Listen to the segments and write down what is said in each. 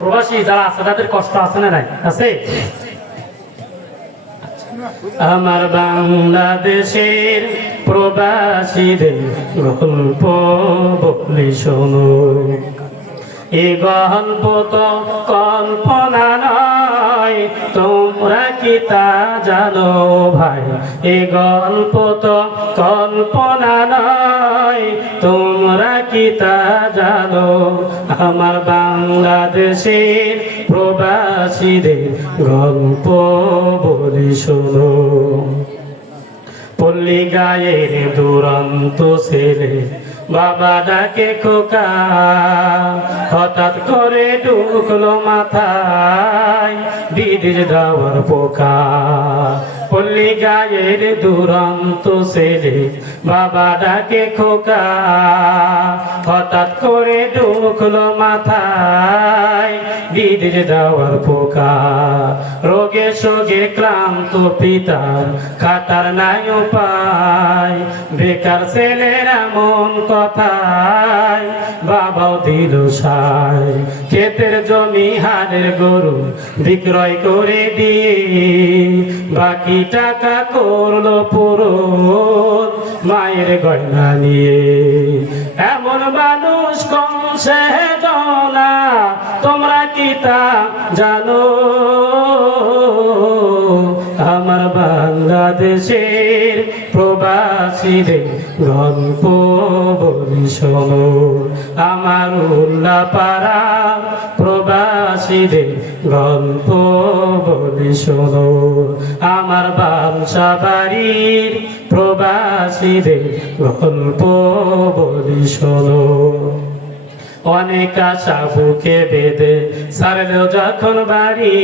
প্রবাসী যারা আছে, তাদের কষ্ট আছে না নাই? আছে? আমার বাংলাদেশের প্রবাসীদের গল্প বলি শোনো। এ গল্প তো কল্পনা নয়, তোমরা কি তা জানো ভাই? এ গল্প তো কল্পনা নয়, তোমরা কি তা জানো আমার বাংলাদেশের প্রবাসীদের গল্প বলি শোনো। পল্লী গায়ের দুরন্ত ছেলে বাবা ডাকে খোকা, হঠাৎ করে ঢুকলো মাথায় বিদির দাওয়ার পোকা। গায়ের দুরন্ত বাবা ডাকে খোকা। হঠাৎ করে ঢুকলো মাথায় দিদির দাওয়ার পোকা। সোগে ক্লান্ত পিতার খাতার নাই উপায়। বেকার ছেলের এমন কথায় বাবাও দিল সাই ক্ষেতের জমি হারের গরু বিক্রয় করে দিয়ে বাকি টাকা করল পুরো মায়ের গয়না নিয়ে। এমন মানুষ কম সে তোমরা কি তা জানো? বাংলাদেশের প্রবাসীদের গল্প বলি শোনো। আমার উল্লা পাড়া প্রবাসীদের গল্প বলি শোনো। আমার বালসা বাড়ির প্রবাসীদের গল্প বলি শোনো। অনেক আশা বুকে বেঁধে সারলেও যখন বাড়ি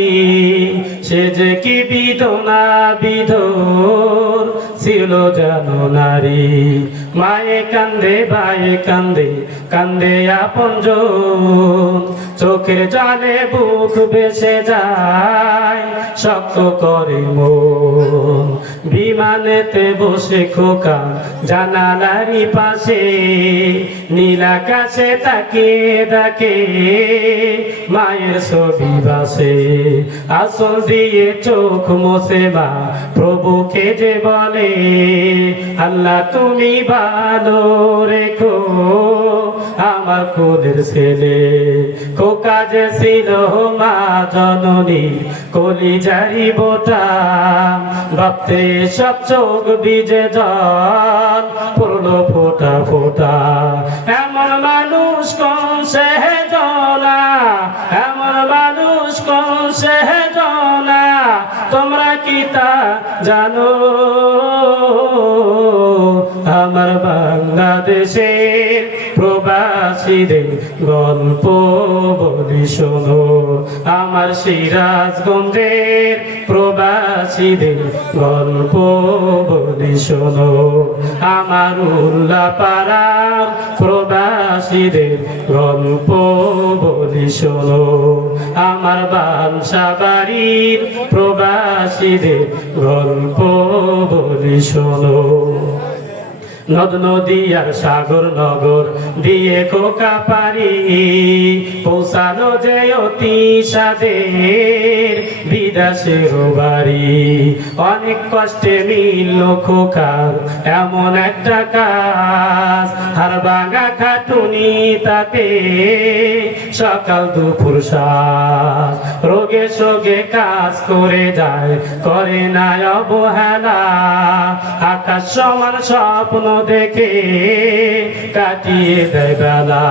সে যে কি বিধনা বিধর ছিল যেন নারী। মায়ে কান্দে, বায়ে কান্দে কান্দে আপন চোখের জালে বুক বেসে যায়, শক্ত করে মন। বিমানেতে বসে খোকা জানালারি পাশে, নীল আকাশে তাকিয়ে ডাকে মায়ের ছবি বাসে। আসল দিয়ে চোখ মোছে বা প্রভুকে যে বলে আল্লাহ তুমি ভালো রেখো। আমার কোলের ছেলে খোকা যে ছিল মা জননী কলি জারি বোটা। ভাবতে সব চোখ বিজে জল, পড়ল ফোটা ফোটা। এমন মানুষ কোন সে জনা এমন মানুষ কোন সে জনা তোমরা কি তা জানো? আমার বাংলাদেশের প্রবাসীদের গল্প বলি, শোনো। আমার সিরাজগঞ্জের প্রবাসীদের গল্প বলি, শোনো। আমার উল্লাপাড়ার প্রবাসীদের গল্প বলি, শোনো। আমার বাংসা বাড়ির প্রবাসীদের গল্প বলি শোনো নদ নদী আর সাগর নগর দিয়ে খোকা পারি। পৌঁছানো যে অতি সাদের বিদাসের বাড়ি অনেক কষ্টে মিলল খোকার এমন একটা কাজ। হার ভাঙা খাটুনি তাতে সকাল দুপুর সাজ। রোগে সোগে কাজ করে যায়, করে না অবহেলা। আকাশ সমান স্বপ্ন দেখে কাটিয়ে দেয় বেলা।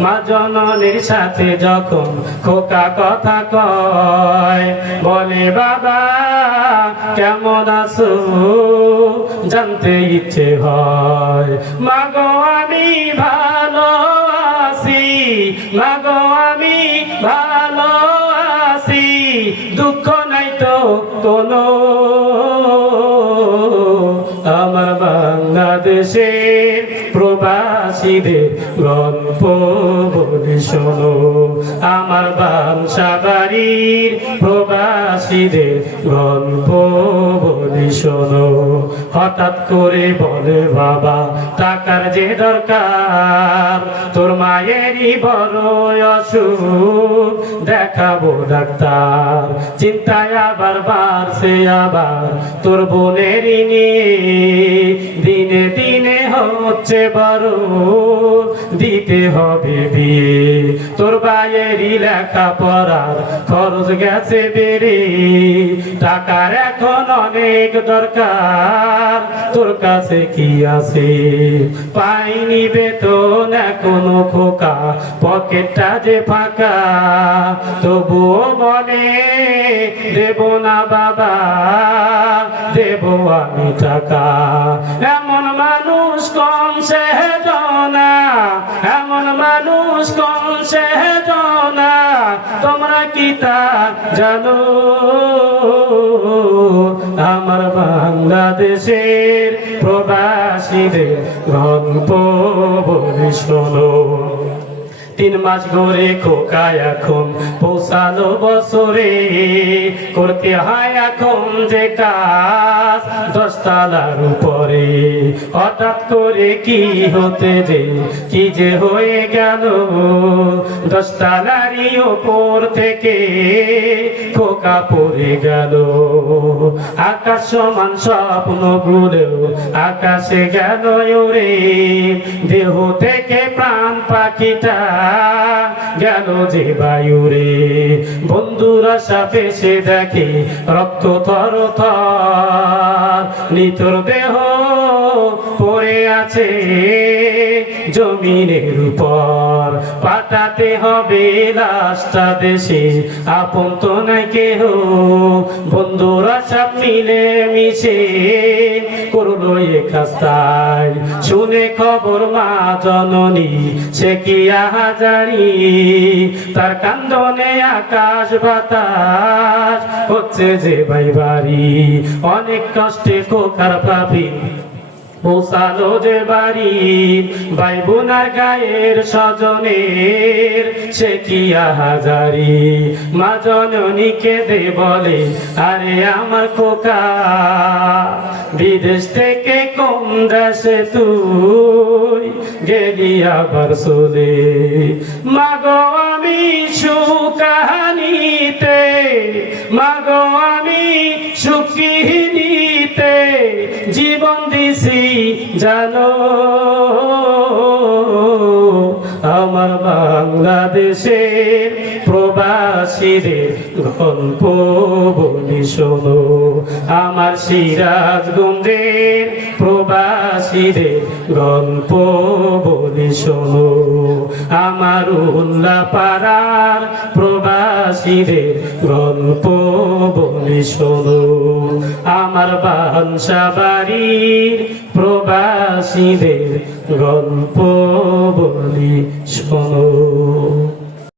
মা জননীর সাথে যখন খোকা কথা কয়, বলে, বাবা, কেমন আছো? জানতে ইচ্ছে হয়। মাগো আমি ভালো আছি। মাগো আমি ভালো আছি। দুঃখ নাই তো কোনো বাংলাদেশের প্রবাসীদের গল্প বলি শোনো। আমার বাংসা বাড়ির প্রবাসীদের গল্প বলি শোনো। হঠাৎ করে বলে, বাবা, টাকার যে দরকার, তোর মায়েরই বড় অসুখ। দেখাবো ডাক্তার, চিন্তায় আবার বাড়ছে আবার তোর বোনেরই নিয়ে। দিনে দিনে হচ্ছে বড় দিতে হবে বিয়ে তোর বাইয়েরই লেখা পড়ার খরচ গেছে বেড়ে। টাকার এখন অনেক দরকার, তোর কাছে কি আছে? পাইনি বেতন এখনও খোকা, পকেটটা যে ফাঁকা। তবুও মনে দেব না বাবা, দেব আমি টাকা। মানুষ কম সে না এমন মানুষ কম সে না তোমরা কি তা জানো? আমার বাংলাদেশের প্রবাসীদের গল্প বলি তিন মাস ঘরে খোকা এখন। পৌঁছালো বছরে, করতে হয় এখন যে কাজ। দশতলার উপরে, হঠাৎ করে কি হতে যে, কি যে হয়ে গেল। দশতলারই ওপর থেকে খোকা পড়ে গেল। আকাশ সমান স্বপ্ন গুলেও আকাশে গেল ওরে। দেহ থেকে প্রাণ পাখিটা গেল যে বায়ুরে। বন্ধুরা সাপে সে দেখে রক্ত তর থর, নিতর দেহ পড়ে আছে। জমিনের উপর। পাঠাতে হবে লাশটা দেশে। আপন তো নাই কেহ। বন্ধুরা সব মিলে মিশে করল শুনে খবর মা জননী, সে কি আহাজারি? তার কান্দনে আকাশ বাতাস হচ্ছে যে ভাই বাড়ি। অনেক কষ্টে কোকার পাবি পৌঁছালো যে বাড়ি ভাই বোনার গায়ের স্বজনের, সে কি আহাজারি? মা জননীকে দে বলে, আরে আমার কোকা বিদেশ থেকে কম দেশে তুই গেলি আবার চলে। জানো, আমার বাংলাদেশের প্রবাসীদের গল্প বলি শোনো। আমার সিরাজগঞ্জের প্রবাসীদের গল্প বলি শোনো। আমার উল্লা পাড়ার প্রবাসীদের গল্প বলি শোনো। আমার বাঞ্ছা বাড়ির প্রবাসীদের গল্প বলি শোনো।